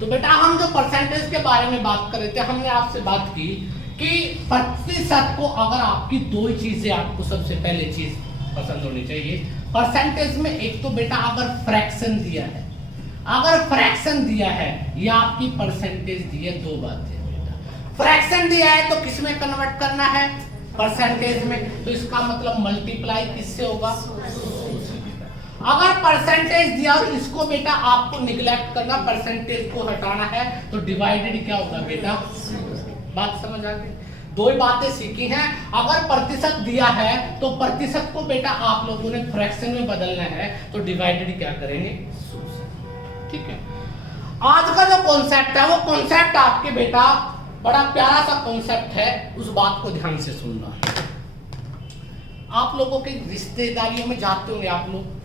तो बेटा हम जो परसेंटेज के बारे में बात कर रहे थे, हमने आपसे बात की कि प्रतिशत को अगर आपकी दो ही चीजें आपको सबसे पहले चीज पसंद होनी चाहिए परसेंटेज में। एक तो बेटा अगर फ्रैक्शन दिया है, अगर फ्रैक्शन दिया है या आपकी परसेंटेज दी है, दो बातें बेटा। फ्रैक्शन दिया है तो किस में कन्वर्ट करना है? परसेंटेज में। तो इसका मतलब मल्टीप्लाई किससे होगा? अगर परसेंटेज दिया और इसको बेटा आपको निगलेक्ट करना, परसेंटेज को हटाना है, तो डिवाइडेड क्या होगा बेटा? बात समझ आ गई? दो ही बातें सीखी हैं। अगर प्रतिशत दिया है तो प्रतिशत को बेटा आप लोगों ने फ्रैक्शन में बदलना है, तो डिवाइडेड क्या करेंगे? ठीक है। आज का जो कॉन्सेप्ट है वो कॉन्सेप्ट आपके बेटा बड़ा प्यारा सा कॉन्सेप्ट है, उस बात को ध्यान से सुनना। आप लोगों के रिश्तेदारियों में जाते होंगे आप लोग,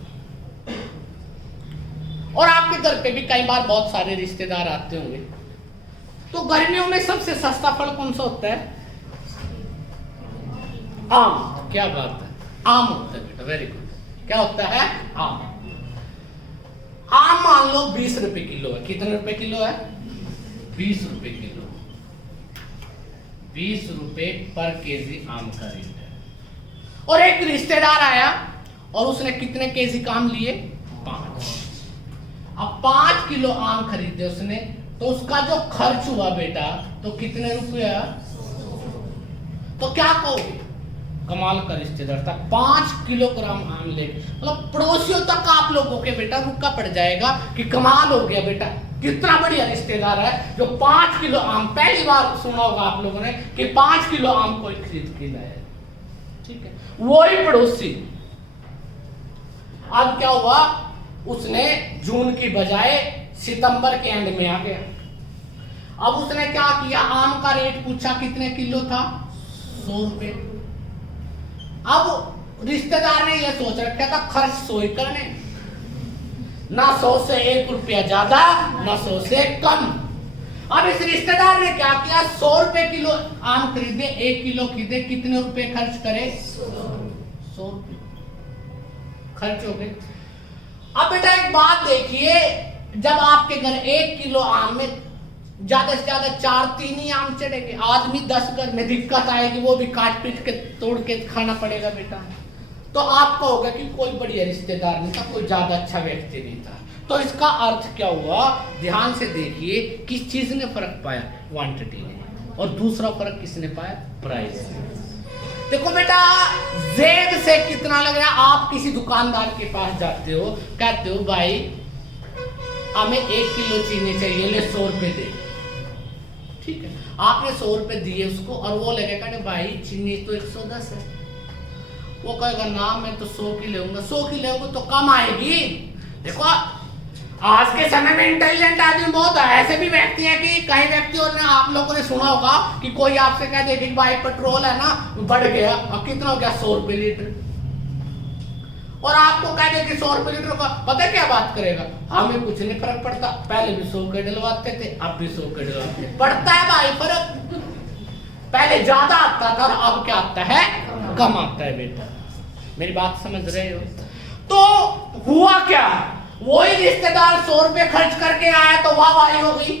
और आपके घर पे भी कई बार बहुत सारे रिश्तेदार आते होंगे। तो गर्मियों में सबसे सस्ता फल कौन सा होता है? आम। क्या बात है, आम होता है बेटा, वेरी गुड। क्या होता है? आम। आम मान लो 20 रुपए किलो है। कितने रुपए किलो है? 20 रुपए किलो। 20 रुपए पर केजी आम का रेट है। और एक रिश्तेदार आया और उसने कितने केजी का आम लिए? 5। अब 5 किलो आम खरीदे उसने, तो उसका जो खर्च हुआ बेटा तो कितने रुपया? तो क्या कहोगे? कमाल का रिश्तेदार था, 5 किलोग्राम आम ले, मतलब पड़ोसियों तक आप लोगों के बेटा रुका पड़ जाएगा कि कमाल हो गया बेटा, कितना बढ़िया रिश्तेदार है जो 5 किलो आम। पहली बार सुना होगा आप लोगों ने कि 5 किलो आम कोई खरीद के लाया। ठीक है, वही पड़ोसी अब क्या हुआ, उसने जून की बजाय सितंबर के एंड में आ गया। अब उसने क्या किया, आम का रेट पूछा, कितने किलो था? 100 रुपए। अब रिश्तेदार ने यह सोच रखा था खर्च 100 ही करने, ना 100 से 1 रुपया ज्यादा, ना 100 से कम। अब इस रिश्तेदार ने क्या किया, 100 रुपए किलो आम खरीदे, 1 किलो खरीदे, कितने रुपए खर्च करे? 100 रुपए खर्च हो गए। अब बेटा एक बात देखिए, जब आपके घर 1 किलो आम में ज्यादा से ज्यादा 4-3 ही आम चढ़ेंगे, आदमी 10 घर में दिक्कत आएगी, वो भी काट पीट के तोड़ के खाना पड़ेगा बेटा। तो आपको होगा कि कोई बढ़िया रिश्तेदार नहीं था, कोई ज्यादा अच्छा व्यक्ति नहीं था। तो इसका अर्थ क्या हुआ, ध्यान से देखिए, किस चीज ने फर्क पाया? क्वांटिटी ने। और दूसरा फर्क किसने पाया? प्राइस ने। देखो बेटा, जेब से कितना लग रहा है, आप किसी दुकानदार के पास जाते हो, कहते हो भाई हमें 1 किलो चीनी चाहिए, ले 100 रुपए दे। ठीक है, आपने 100 रुपए दिए उसको, और वो लगेगा कि भाई चीनी तो 110 है। वो कहेगा ना मैं तो 100 की लेऊंगा। 100 की लेऊंगा तो कम आएगी। देखो आज के समय में इंटेलिजेंट आदमी बहुत है, ऐसे भी व्यक्ति हैं कि कई व्यक्तियों ने, आप लोगों ने सुना होगा कि कोई आपसे कह दे कि भाई पेट्रोल है ना बढ़ गया, अब कितना हो गया? 100 रुपए लीटर। और आपको कह दे कि 100 रुपए लीटर का, पता है क्या बात करेगा? हमें कुछ नहीं फर्क पड़ता, पहले भी 100 के डलवाते थे, अब भी 100 के डलवाते। पड़ता है भाई फर्क, पहले ज्यादा आता था और अब क्या आता है? कम आता है बेटा। मेरी बात समझ रहे हो? तो हुआ क्या, वही रिश्तेदार 100 रुपए खर्च करके आया तो वाह वाही हो गई।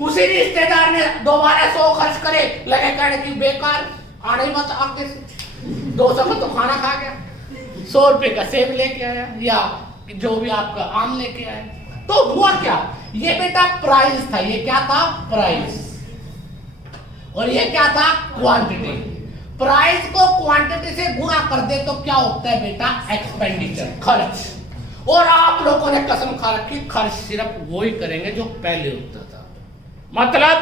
उसी रिश्तेदार ने दोबारा 100 खर्च करे, लगे कहने की बेकार, आने मत आगे से 200 का तो खाना खा गया, 100 रुपए का सेब लेके आया या जो भी आपका आम लेके आया। तो हुआ क्या, ये बेटा प्राइस था। ये क्या था? प्राइस। और ये क्या था? क्वांटिटी। प्राइस को क्वांटिटी से गुणा कर दे तो क्या होता है बेटा? एक्सपेंडिचर, खर्च। और आप लोगों ने कसम खा रखी, खर्च सिर्फ वो ही करेंगे जो पहले होता था। मतलब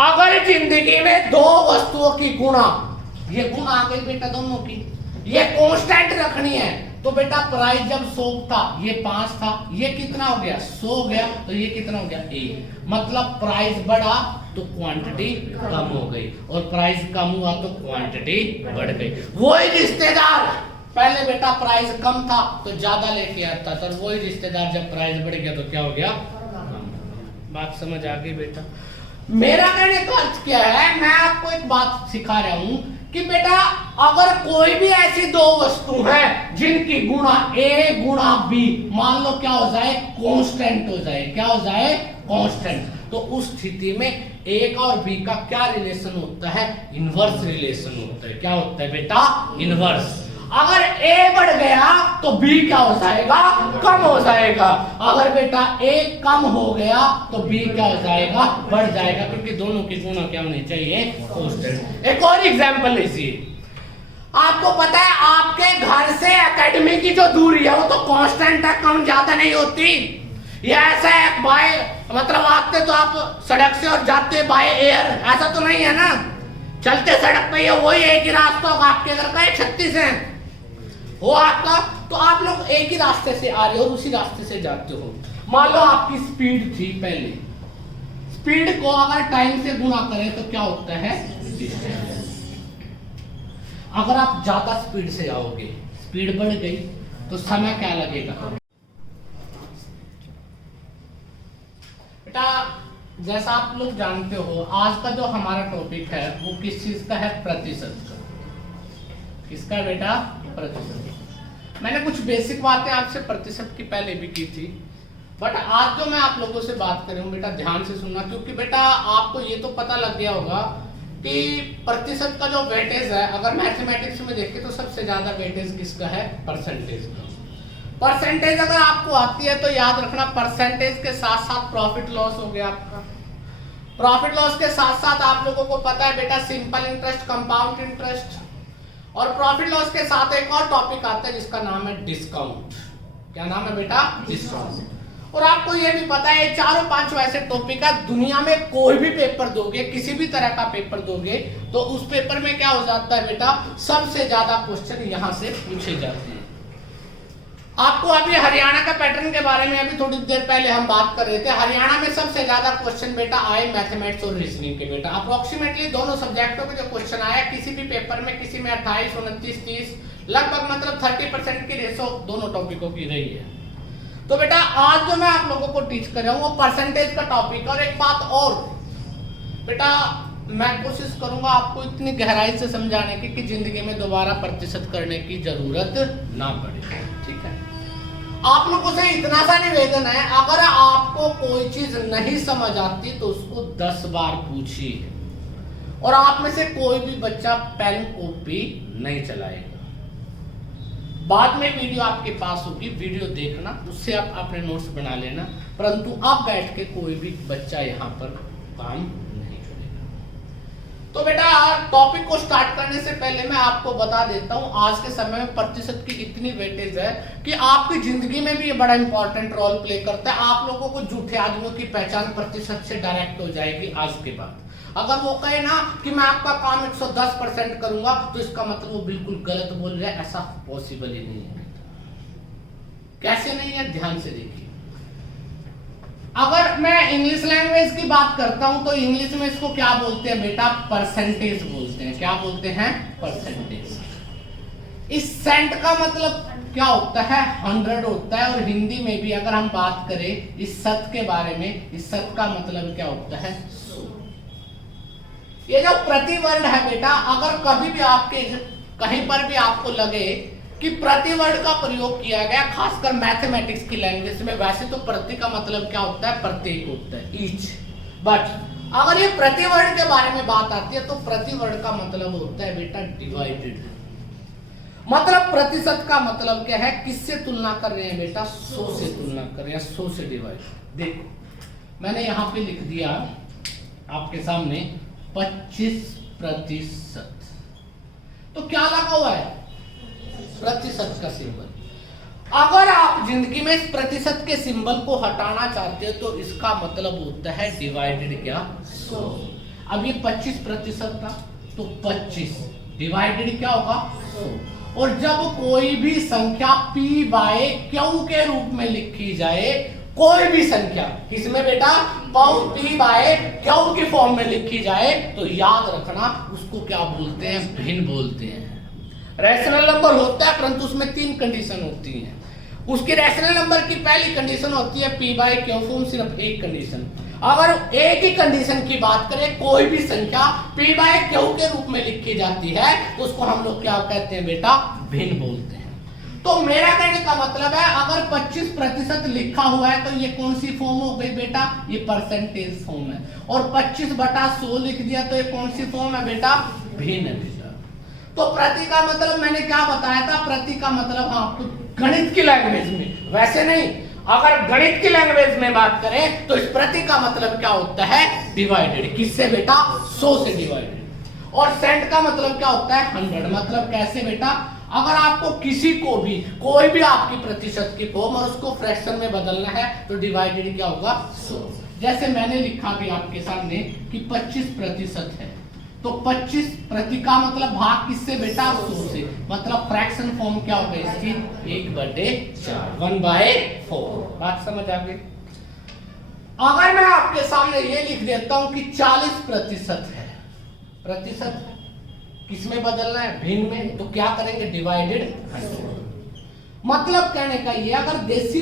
अगर जिंदगी में 2 वस्तुओं की गुणा, ये गुणा आ गई बेटा दोनों की, ये कांस्टेंट रखनी है, तो बेटा प्राइस जब 100 था, ये 5 था, ये कितना हो गया? 100 हो गया, तो ये कितना हो गया? 1। मतलब प्राइस बढ़ा तो क्वांटिटी कम हो गई, और प्राइस कम हुआ तो क्वांटिटी बढ़ गई। वही रिश्तेदार पहले बेटा प्राइस कम था तो ज्यादा लेके आता था, और वही रिश्तेदार जब प्राइस बढ़ गया तो क्या हो गया? बात समझ आ गई बेटा? मेरा कहने का अर्थ क्या है, मैं आपको एक बात सिखा रहा हूं कि बेटा अगर कोई भी ऐसी 2 वस्तु है जिनकी गुणा A गुणा B मान लो क्या हो जाए? कांस्टेंट हो जाए। क्या हो जाए? कांस्टेंट। तो उस स्थिति में ए और बी का क्या रिलेशन होता है? इनवर्स रिलेशन होता है। क्या होता है बेटा? इनवर्स। अगर ए बढ़ गया तो बी क्या हो जाएगा? कम हो जाएगा। अगर बेटा ए कम हो गया तो बी क्या हो जाएगा? बढ़ जाएगा, क्योंकि दोनों की गुणा क्या होनी चाहिए? कांस्टेंट। एक और एग्जांपल लीजिए। आपको पता है आपके घर से एकेडमी की जो दूरी है वो तो कांस्टेंट है, कम ज्यादा नहीं होती। ये ऐसा है बाय मतलब आते तो आप सड़क से और जाते बाय एयर, ऐसा तो नहीं है ना। चलते सड़क पे ये वही एक ही रास्ता होगा आपके घर का, 36 है वो आपका, तो आप लोग एक ही रास्ते से आ रहे हो और उसी रास्ते से जाते हो। मान लो आपकी स्पीड थी पहले, स्पीड को अगर टाइम से गुणा करें तो क्या होता है? डिस्टेंस। अगर आप ज्यादा स्पीड से आओगे, स्पीड बढ़ गई तो समय क्या लगेगा? बेटा जैसा आप लोग जानते हो आज का जो हमारा टॉपिक है वो किस चीज का है? प्रतिशत का। किसका बेटा? प्रतिशत। मैंने कुछ बेसिक बातें आपसे प्रतिशत की पहले भी की थी, बट आज जो मैं आप लोगों से बात कर रहा हूँ बेटा ध्यान से सुनना, क्योंकि बेटा आपको ये तो पता लग गया होगा कि प्रतिशत का जो वेटेज है, अगर मैथमेटिक्स में देखें तो सबसे ज्यादा वेटेज किसका है? परसेंटेज का। परसेंटेज अगर आपको आती है तो याद रखना, परसेंटेज के साथ साथ प्रॉफिट लॉस हो गया आपका। प्रॉफिट लॉस के साथ साथ आप लोगों को पता है बेटा सिंपल इंटरेस्ट, कंपाउंड इंटरेस्ट, और प्रॉफिट लॉस के साथ एक और टॉपिक आता है जिसका नाम है डिस्काउंट। क्या नाम है बेटा? डिस्काउंट। और आपको ये भी पता है चारों पांचों ऐसे टॉपिक है, दुनिया में कोई भी पेपर दोगे, किसी भी तरह का पेपर दोगे तो उस पेपर में क्या हो जाता है बेटा? सबसे ज्यादा क्वेश्चन यहां से पूछे जाते हैं। आपको अभी हरियाणा का पैटर्न के बारे में अभी थोड़ी देर पहले हम बात कर रहे थे। हरियाणा में सबसे ज्यादा क्वेश्चन बेटा आए मैथमेटिक्स और रीजनिंग के बेटा। अप्रोक्सीमेटली दोनों सब्जेक्टों के जो क्वेश्चन आया किसी भी पेपर में, किसी में 28, 29, 30, लगभग मतलब 30% की रेशो दोनों टॉपिकों की रही है। तो बेटा आज जो मैं आप लोगों को टीच कर रहा हूँ वो परसेंटेज का टॉपिक। और एक बात और बेटा, मैं कोशिश करूंगा आपको इतनी गहराई से समझाने की कि जिंदगी में दोबारा प्रतिशत करने की जरूरत ना पड़े। ठीक है, आप लोगों से इतना सा निवेदन है, अगर आपको कोई चीज नहीं समझ आती तो उसको 10 बार पूछिए, और आप में से कोई भी बच्चा पेन कॉपी नहीं चलाएगा। बाद में वीडियो आपके पास होगी, वीडियो देखना, उससे आप अपने नोट्स बना लेना, परंतु अब बैठ के कोई भी बच्चा यहाँ पर काम नहीं करेगा। तो बेटा टॉपिक को स्टार्ट करने से पहले मैं आपको बता देता हूँ आज के समय में प्रतिशत की इतनी वेटेज है कि आपकी जिंदगी में भी ये बड़ा इंपॉर्टेंट रोल प्ले करता है। आप लोगों को झूठे आदमियों की पहचान प्रतिशत से डायरेक्ट हो जाएगी आज के बाद। अगर वो कहे ना कि मैं आपका काम 110% करूंगा तो इसका मतलब वो बिल्कुल गलत बोल रहा है, ऐसा पॉसिबल ही नहीं है। कैसे नहीं है? ध्यान से देखिए। अगर मैं इंग्लिश लैंग्वेज की बात करता हूं तो इंग्लिश में इसको क्या बोलते हैं बेटा? परसेंटेज बोलते हैं। क्या बोलते हैं? परसेंटेज। इस सेंट का मतलब क्या होता है? 100 होता है। और हिंदी में भी अगर हम बात करें इस शत के बारे में, इस शत का मतलब क्या होता है? 100। ये जो प्रतिवर्ड है बेटा, अगर कभी भी आपके कहीं पर भी आपको लगे कि प्रतिवर्ड का प्रयोग किया गया, खासकर मैथमेटिक्स की लैंग्वेज में, वैसे तो प्रति का मतलब क्या होता है? प्रत्येक होता है, ईच। बट अगर ये प्रतिवर्ड के बारे में बात आती है तो प्रतिवर्ड का मतलब होता है बेटा डिवाइडेड। मतलब प्रतिशत का मतलब क्या है? किससे तुलना कर रहे हैं बेटा? 100 से तुलना कर रहे हैं, 100 से डिवाइड। देखो मैंने यहाँ पे लिख दिया आपके सामने 25%। तो क्या लगा हुआ है? प्रतिशत का सिंबल। अगर आप जिंदगी में इस प्रतिशत के सिंबल को हटाना चाहते हो तो इसका मतलब होता है डिवाइडेड क्या? 100। अब ये 25% था तो 25 डिवाइडेड क्या होगा? 100। और जब कोई भी संख्या p बाय क्यू के रूप में लिखी जाए, कोई भी संख्या किसमें बेटा? p बाय क्यू की फॉर्म में लिखी जाए तो याद रखना उसको क्या बोलते हैं? भिन्न बोलते हैं। रैशनल नंबर होता है परंतु उसमें 3 कंडीशन होती हैं। उसकी रैशनल नंबर की पहली कंडीशन होती है p बाय क्यू फॉर्म, सिर्फ एक कंडीशन। अगर एक ही कंडीशन की बात करें, कोई भी संख्या p बाय क्यू के रूप में लिखी जाती है तो उसको हम लोग क्या कहते हैं बेटा? भिन्न बोलते हैं। तो मेरा कहने का मतलब है अगर 25% लिखा हुआ है तो ये कौन सी फॉर्म हो गई बेटा, ये परसेंटेज फॉर्म है। और 25/100 लिख दिया तो ये कौन सी फॉर्म है बेटा, भिन्न विचलन। तो प्रति का मतलब मैंने क्या बताया था, प्रति का मतलब हाँ तो गणित की लैंग्वेज में, वैसे नहीं, अगर गणित की लैंग्वेज में बात करें तो इस प्रति का मतलब क्या होता है, डिवाइडेड। किससे बेटा, 100 से डिवाइडेड। और सेंट का मतलब क्या होता है, 100। मतलब कैसे बेटा, अगर आपको किसी को भी कोई भी आपकी प्रतिशत की फॉर्म और उसको फ्रैक्शन में बदलना है तो डिवाइडेड क्या होगा, 100। जैसे मैंने लिखा भी आपके सामने कि 25% है, तो 25 प्रति का मतलब भाग किससे बेटा, 100 से। मतलब फ्रैक्शन फॉर्म क्या होगा इसकी, 1/4, 1/4। बात समझ आ गई। अगर मैं आपके सामने ये लिख देता हूं कि 40% है, प्रतिशत किसमें बदलना है, भिन्न में, तो क्या करेंगे, डिवाइडेड 100। मतलब कहने का ये, अगर देसी